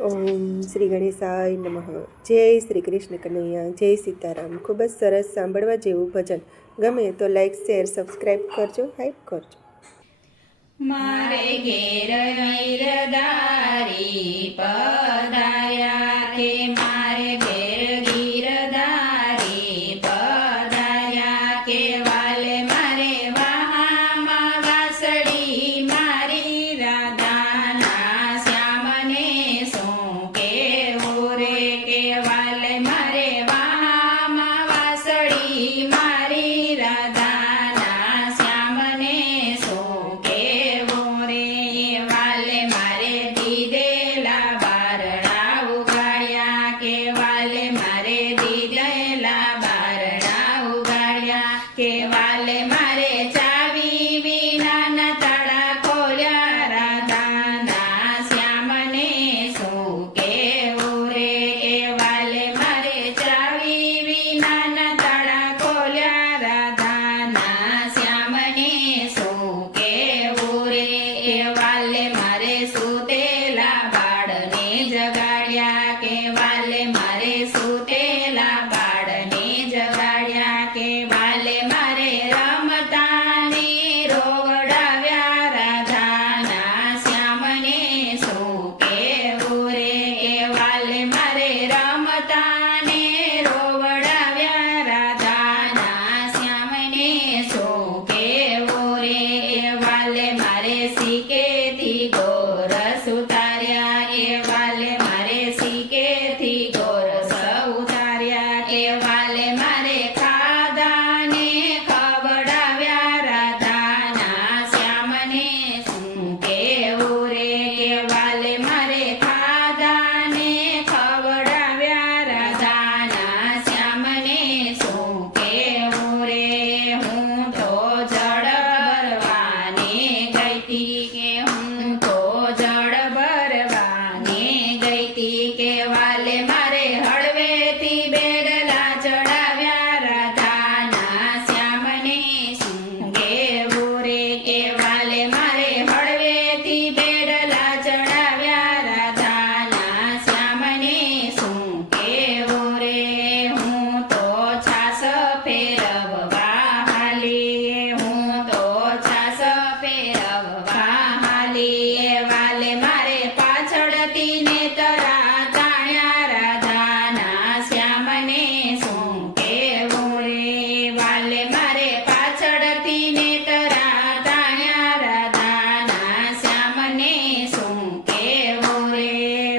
ઓમ શ્રી ગણેશાય નમઃ. જય શ્રી કૃષ્ણ કનૈયા, જય સીતારામ. ખૂબ જ સરસ સાંભળવા જેવું ભજન. ગમે તો લાઈક, શેર, સબસ્ક્રાઈબ કરજો, હાઈપ કરજો. મારે ઘેર ગીરધારી પધાર્યા કે મારે ઘેર ગીરધારી પધાર્યા કે વાલે મારે વાહામાં વાસળી મારી રાધાના શ્યામને શું કેવું રે કે વાલે મારે વાહામાં વાસળી મારી રાધાના શ્યામને શું કેવું રે વાલે મારે દીધેલા બારણા ઉગાડ્યા કે વાલે મારે દીધેલા બારણા ઉગાડ્યા કે વાલે મારે ચાવી વિનાના તાળા ખોલ્યા રાધાના શ્યામને શું કેવું રે કે વાલે મારે ચાવી વિનાના તાળા ખોલ્યા રાધાના શ્યામને શું કેવું રે કે વાલે મારે સુતેલા બાળને જગાડ્યા કે વાલે મારે સુતેલા બાળને જગાડ્યા કે વાલે મારે રમતાને રોવડાવ્યા રાધાના શ્યામને શું કેવું રે કે વાલે મારે રમતાને રોવડાવ્યા રાધાના શ્યામને શું કેવું રે વાલે મારે શીકેથી ગોરસ ઉતાર્યા એ વાલે મારે શીકેથી ગોરસ ઉતાર્યા કે વાલે મારે ખાધાને ખવડાવ્યા રાધાના શ્યામને શું કેવું રે કે વાલે મારે ખાધાને ખવડાવ્યા રાધાના શ્યામને શું કેવું રે હું તો જળ ભરવાને ગઈતી કે હું તો જળ ભરવાને ગઈતી કે વાલે મારે હળવેથી બેડલા ચડાવ્યા રાધાના શ્યામને શું કેવું રે કે વાલે મારે હળવેથી બેડલા ચડાવ્યા રાધાના શ્યામને શું કેવું રે હું તો છાસ ફેરવવા હાલી હું તો છાસ ફેરવવા હાલી વાલે મારે પાછળથી નેતરા તાણ્યા રાધાના શ્યામને શું કેવું રે વાલે મારે પાછળથી નેતરા તાણ્યા રાધાના શ્યામને શું કેવું રે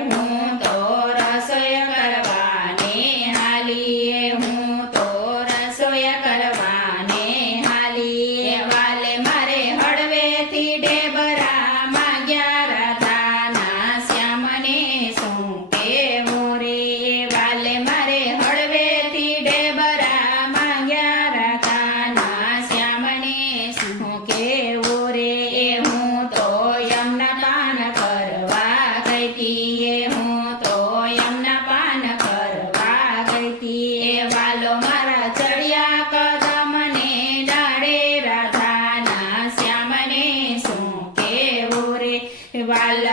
હું તો રસોઈ કરવાને હાલી હું તો રસોઈ કરવાને હાલી વાલે મારે હળવેથી ઢેબરા માંગ્યા રાધાના શ્યામને શું કેવું રે વાલે મારે હળવેથી ઢેબરા માંગ્યા રાધાના શ્યામને શું કેવું રે હું તો યમના પાન કરવા ગઈતી હું તો યમના પાન કરવા ગઈતી વાલો મારા ચડિયા કદમને ડાળે રાધાના શ્યામને શું કેવું રે વાલ